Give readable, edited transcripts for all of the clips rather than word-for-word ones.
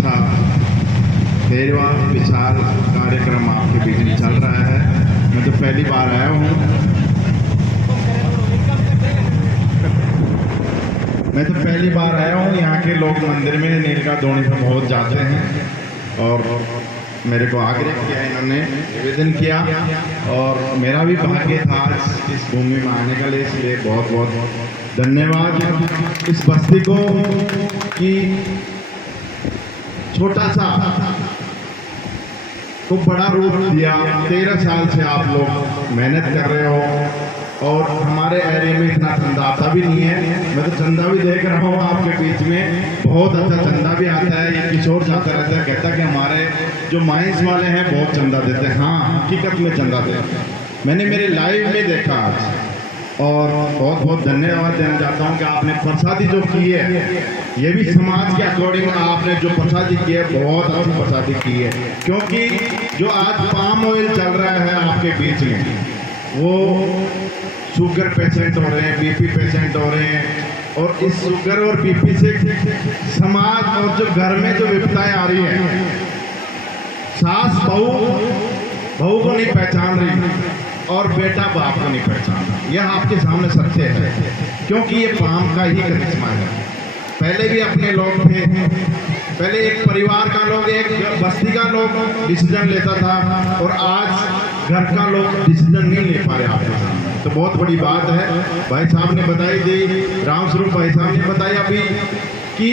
अच्छा 13वां विचार कार्यक्रम आपके बीच में चल रहा है। मैं तो पहली बार आया हूँ। यहाँ के लोग मंदिर में नीलका धोनी पर बहुत जाते हैं और मेरे को आग्रह किया, इन्होंने निवेदन किया और मेरा भी भाग्य था इस भूमि में आने का लिए, इसलिए बहुत बहुत धन्यवाद इस बस्ती को कि छोटा सा को बड़ा रूप दिया। 13 साल से आप लोग मेहनत कर रहे हो और हमारे एरिया में इतना चंदा आता भी नहीं है। मैं तो चंदा भी देख रहा हूँ आपके बीच में, बहुत अच्छा चंदा भी आता है। ये किशोर जाता रहता है, कहता कि हमारे जो माइंस वाले हैं बहुत चंदा देते हैं। हाँ, हकीकत में चंदा देते हैं, मैंने मेरे लाइव में देखा आज। और बहुत बहुत धन्यवाद देना चाहता हूँ कि आपने प्रसादी जो की है, ये भी समाज के अकॉर्डिंग आपने जो प्रसादी की है बहुत अच्छी प्रसादी की है। क्योंकि जो आज पाम ऑयल चल रहा है आपके बीच में, वो शुगर पेशेंट हो रहे हैं, बीपी पेशेंट हो रहे हैं, और इस शुगर और बीपी से समाज और जो घर में जो विपदाएं आ रही है, सास बहू को नहीं पहचान रही और बेटा बाप को नहीं पहचान रहा। यह आपके सामने सत्य है, क्योंकि ये पाम का ही करिश्मा है। पहले भी अपने लोग थे, पहले एक परिवार का लोग, एक बस्ती का लोग डिसीजन लेता था और आज घर का लोग डिसीजन नहीं ले पा रहे आपके सामने। तो बहुत बड़ी बात है। भाई साहब ने बताई दी, रामस्वरूप भाई साहब ने बताया अभी कि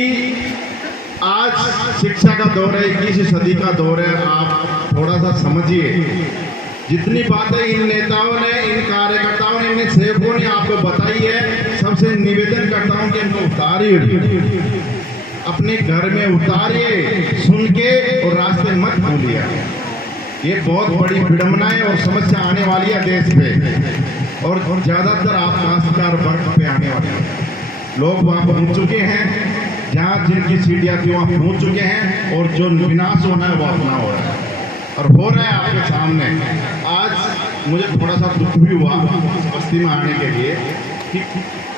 आज शिक्षा का दौर है, 21वीं सदी का दौर है। आप थोड़ा सा समझिए, जितनी बातें इन नेताओं ने, इन कार्यकर्ताओं ने, इन सेवकों ने आपको बताई है, सबसे निवेदन करता हूं कि इनको उतारिए, अपने घर में उतारिए, सुन के और रास्ते मत भूलिए। ये बहुत बड़ी विडंबनाएं और समस्या आने वाली है देश पे, और ज्यादातर आप काश्तकार वर्ग पे आने वाले हैं। लोग वहां पहुंच चुके हैं, जहाँ जिनकी सीढ़ियाँ थी वहाँ पहुंच चुके हैं, और जो विनाश होना है वो अपना हो रहा है और हो रहा है आपके सामने। आज मुझे थोड़ा सा दुख भी हुआ इस बस्ती में आने के लिए कि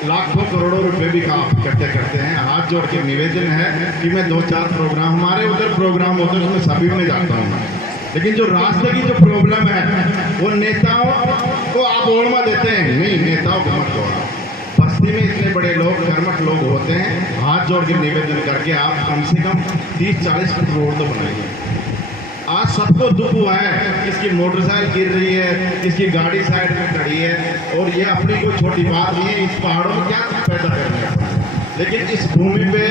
लाखों करोड़ों रुपए भी काम करते हैं। हाथ जोड़ के निवेदन है कि मैं 2-4 प्रोग्राम, हमारे उधर प्रोग्राम होते हैं उसमें सभी में जाता हूँ, लेकिन जो रास्ते की जो प्रॉब्लम है वो नेताओं को आप ओढ़मा देते हैं। नहीं, नेताओं को मत ओढ़ो। बस्ती में इतने बड़े लोग, कर्मठ लोग होते हैं, हाथ जोड़ के निवेदन करके आप कम से कम 30-40 फुट रोड तो बनाइए। आज सबको दुख हुआ है, किसकी मोटरसाइकिल गिर रही है, किसकी गाड़ी साइड में खड़ी है, और ये अपनी कोई छोटी बात नहीं है। इस पहाड़ों में क्या पैदा करने का, लेकिन इस भूमि पे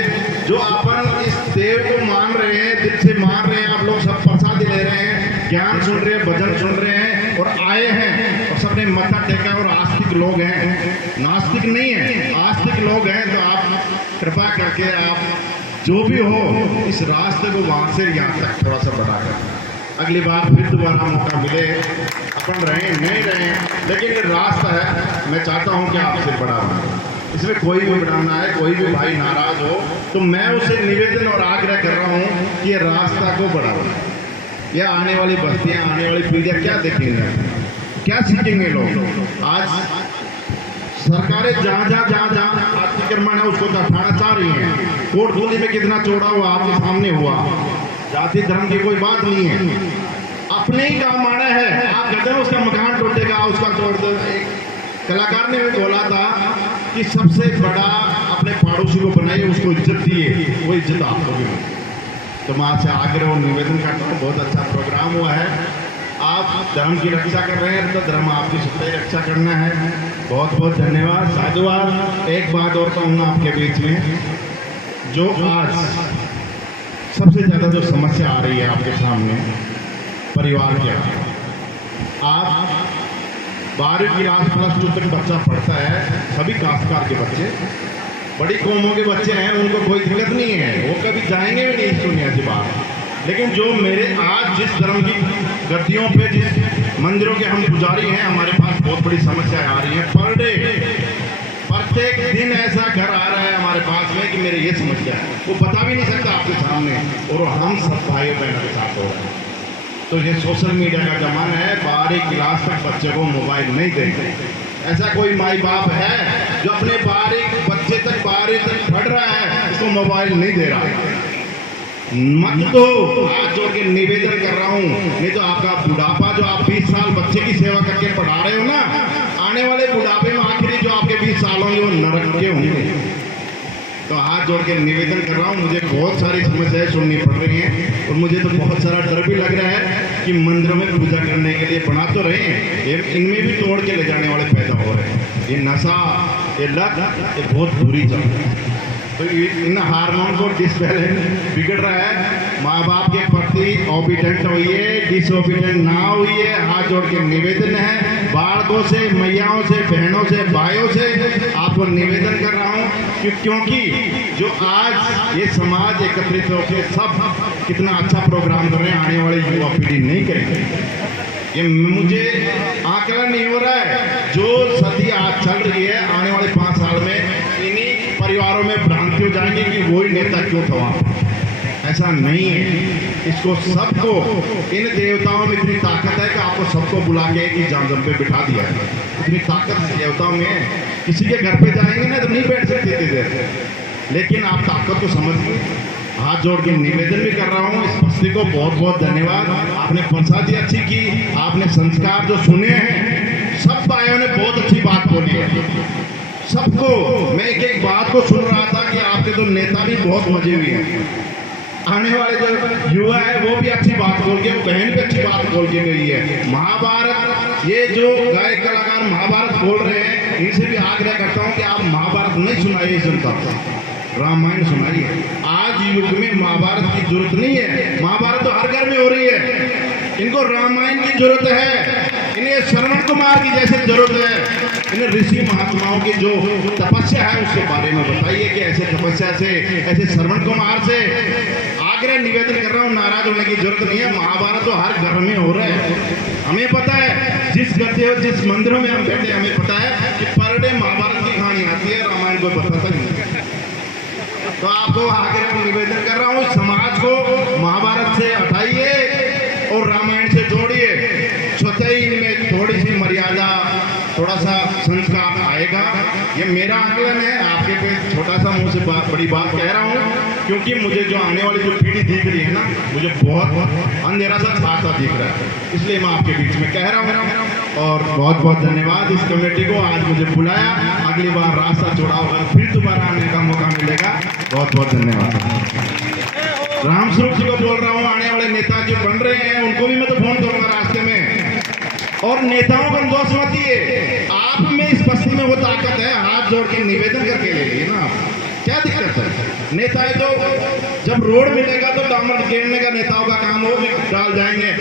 जो अपन इस देव को मान रहे हैं, दिल से मान रहे हैं, आप लोग सब प्रसाद ले रहे हैं, ज्ञान सुन रहे हैं, भजन सुन रहे हैं और आए हैं, और सबने मत्था टेका और आस्तिक लोग हैं, नास्तिक नहीं है, आस्तिक लोग हैं। तो आप कृपा करके आप जो भी हो इस रास्ते को वहाँ से यहाँ तक थोड़ा सा बढ़ा कर, अगली बार फिर दोबारा मौका मिले, अपन रहें नहीं रहें, लेकिन ये रास्ता है। मैं चाहता हूँ कि आपसे बड़ा हो, इसमें कोई भी बढ़ाना है, कोई भी भाई नाराज हो तो मैं उसे निवेदन और आग्रह कर रहा हूँ कि ये रास्ता को बढ़ाओ। ये आने वाली बस्तियाँ, आने वाली पीढ़ियाँ क्या देखेंगे, क्या सीखेंगे लोग। आज सरकारें जहाँ अतिक्रमण है उसको हटाना चाह रही हैं। कोटपुली में कितना चौड़ा हुआ आपके सामने हुआ। जाति धर्म की कोई बात नहीं है, अपने ही काम आना है। आप कहते हैं उसका मकान टूटेगा, उसका तोड़ दो। कलाकार ने भी बोला था कि सबसे बड़ा अपने पड़ोसी को बनाइए, उसको इज्जत दिए, वो इज्जत आपको भी मिले। तो मैं आपसे आग्रह और निवेदन करता हूँ, बहुत अच्छा प्रोग्राम हुआ है। आप धर्म की रक्षा कर रहे हैं तो धर्म आपकी सच्चाई रक्षा करना है। बहुत बहुत धन्यवाद, साधुवाद। एक बात और कहूँगा आपके बीच में, जो आज सबसे ज़्यादा जो समस्या आ रही है आपके सामने परिवार के, आप 12वीं क्लास +2 तक बच्चा पढ़ता है, सभी काश्तकार के बच्चे, बड़ी कौमों के बच्चे हैं, उनको कोई दिक्कत नहीं है, वो कभी जाएंगे भी नहीं इस दुनिया से बाहर। लेकिन जो मेरे आज जिस धर्म की गद्दियों पे, जिस मंदिरों के हम पुजारी हैं, हमारे पास बहुत बड़ी समस्याएं आ रही हैं। पर डे, प्रत्येक दिन ऐसा घर आ रहा है हमारे पास में कि मेरे ये समस्या है, वो बता भी नहीं सकता आपके सामने, और हम सब भाइयों बहनों के साथ हो रहे हैं। तो ये सोशल मीडिया का जमाना है, 12वीं क्लास तक बच्चे को मोबाइल नहीं देते। ऐसा कोई माई बाप है जो अपने 12वीं बच्चे तक 12वीं तक पढ़ रहा है, उसको मोबाइल नहीं दे रहा है? मत दो, हाथ जोड़ के निवेदन कर रहा हूँ। नहीं तो आपका बुढ़ापा, जो आप 20 साल बच्चे की सेवा करके पढ़ा रहे हो ना, आने वाले बुढ़ापे में आखिरी जो आपके 20 साल होंगे वो नरक के होंगे। तो हाथ जोड़ के निवेदन कर रहा हूँ। मुझे बहुत सारी समस्याएं सुननी पड़ रही हैं और मुझे तो बहुत सारा डर भी लग रहा है कि मंदिरों में पूजा करने के लिए बना तो रहे हैं, इनमें भी तोड़ के ले जाने वाले पैदा हो रहे हैं। ये नशा, ये लत, ये बहुत बुरी चल रही है। तो इन हार्मोन को डिसबैलेंस बिगड़ रहा है। माँ बाप के प्रति ओबीडेंट होइए, डिसओबीडेंट ना होइए। हाथ जोड़ के निवेदन है, बालकों से, मैयाओं से, बहनों से, भाइयों से आपको निवेदन कर रहा हूँ क्योंकि जो आज ये समाज एकत्रित होकर सब कितना अच्छा प्रोग्राम कर रहे हैं, आने वाली युवा पीढ़ी नहीं करेंगे। ये मुझे आकलन नहीं हो रहा है। जो सदी आज चल रही है, आने वाले 5 साल में इन्हीं परिवारों में भ्रांति हो जाएंगे कि वही नेता क्यों था वहाँ। ऐसा नहीं है। इसको सबको, इन देवताओं में इतनी ताकत है कि आपको सबको बुला के एक ही जामजम पे बिठा दिया है। इतनी ताकत देवताओं में है। किसी के घर पे जाएंगे ना तो नहीं बैठ सकते थे, लेकिन आप ताकत को समझिए। हाथ जोड़ के निवेदन भी कर रहा हूँ। इस बस्ती को बहुत बहुत धन्यवाद। आपने प्रसादी अच्छी की, आपने संस्कार जो सुने हैं, सब भाइयों ने बहुत अच्छी बात बोली है। सबको मैं एक एक बात को सुन रहा था कि आपके तो नेता भी बहुत मजे हुए हैं। आने वाले जो युवा है वो भी अच्छी बात बोल के, वो बहन भी अच्छी बात बोल के गई है। महाभारत, ये जो गायक कलाकार महाभारत बोल रहे हैं, इनसे भी आग्रह करता हूँ कि आप महाभारत नहीं सुनाइए जनता को, रामायण सुनाइए। आज युग में महाभारत की जरूरत नहीं है। महाभारत तो हर घर में हो रही है। इनको रामायण की जरूरत है। इन्हें श्रवण कुमार की जैसे जरूरत है। इन्हें ऋषि महात्माओं की जो तपस्या है उसके बारे में बताइए कि ऐसे तपस्या से, ऐसे श्रवण कुमार से आग्रह निवेदन कर रहा हूँ। नाराज होने की जरूरत नहीं है। महाभारत तो हर घर में हो रहा है। हमें पता है, जिस गद्दे और जिस मंदिरों में हम बैठे, हमें पता है कि पर डे महाभारत की कहानी आती है, रामायण को बताता नहीं। तो आपको आग्रह निवेदन कर रहा हूँ, समाज को महाभारत से हटाइए और रामायण से जोड़िए। स्वतः ही इनमें थोड़ी सी मर्यादा, थोड़ा सा संस्कार आएगा। ये मेरा आकलन है। आपके पे छोटा सा मुंह से बड़ी बात कह रहा हूँ क्योंकि मुझे जो आने वाली जो पीढ़ी दिख रही है ना, मुझे बहुत अंधेरा सा छाता दिख रहा है, इसलिए मैं आपके बीच में कह रहा हूँ। और बहुत बहुत धन्यवाद इस कमेटी को, आज मुझे बुलाया। अगली बार रास्ता छोड़ा होगा, फिर दोबारा आने का मौका मिलेगा। बहुत बहुत धन्यवाद। राम स्वरूप जी को बोल रहा हूँ, आने वाले नेता जो बन रहे हैं उनको भी मैं तो फोन करूंगा रास्ते में। और नेताओं को दोष मत दिए। आप में इस बस्ती में वो ताकत है, हाथ जोड़ के निवेदन करके ले लीजिए ना। क्या दिक्कत है? नेता है तो जब रोड मिलेगा तो डामर घेरने का नेताओं का काम हो, भी डाल जाएंगे।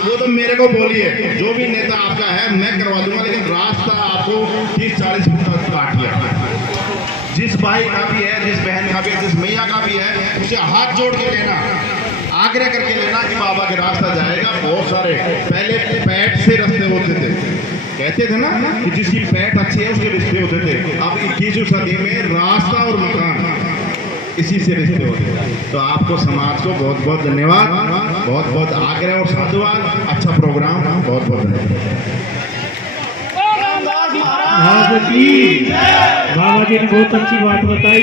वो तो मेरे को बोलिए, जो भी नेता आपका है मैं करवा दूंगा, लेकिन रास्ता आपको 30-40 फुट तक काटिए। जिस भाई का भी है, जिस बहन का भी है, जिस मैया का भी है, उसे हाथ जोड़ के लेना, आग्रह करके लेना कि बाबा के रास्ता जाएगा। बहुत सारे पहले पैट से रास्ते होते थे, कहते थे ना कि जिसकी पैट अच्छी है उसके रिश्ते होते थे। अब 21वीं सदी में रास्ता और मकान, इसी से रिश्ते होते हैं। तो आपको, समाज को बहुत बहुत धन्यवाद, बहुत बहुत आग्रह और साधुवाद। अच्छा प्रोग्राम, बहुत बहुत धन्यवाद। बाबा जी ने बहुत अच्छी बात बताई।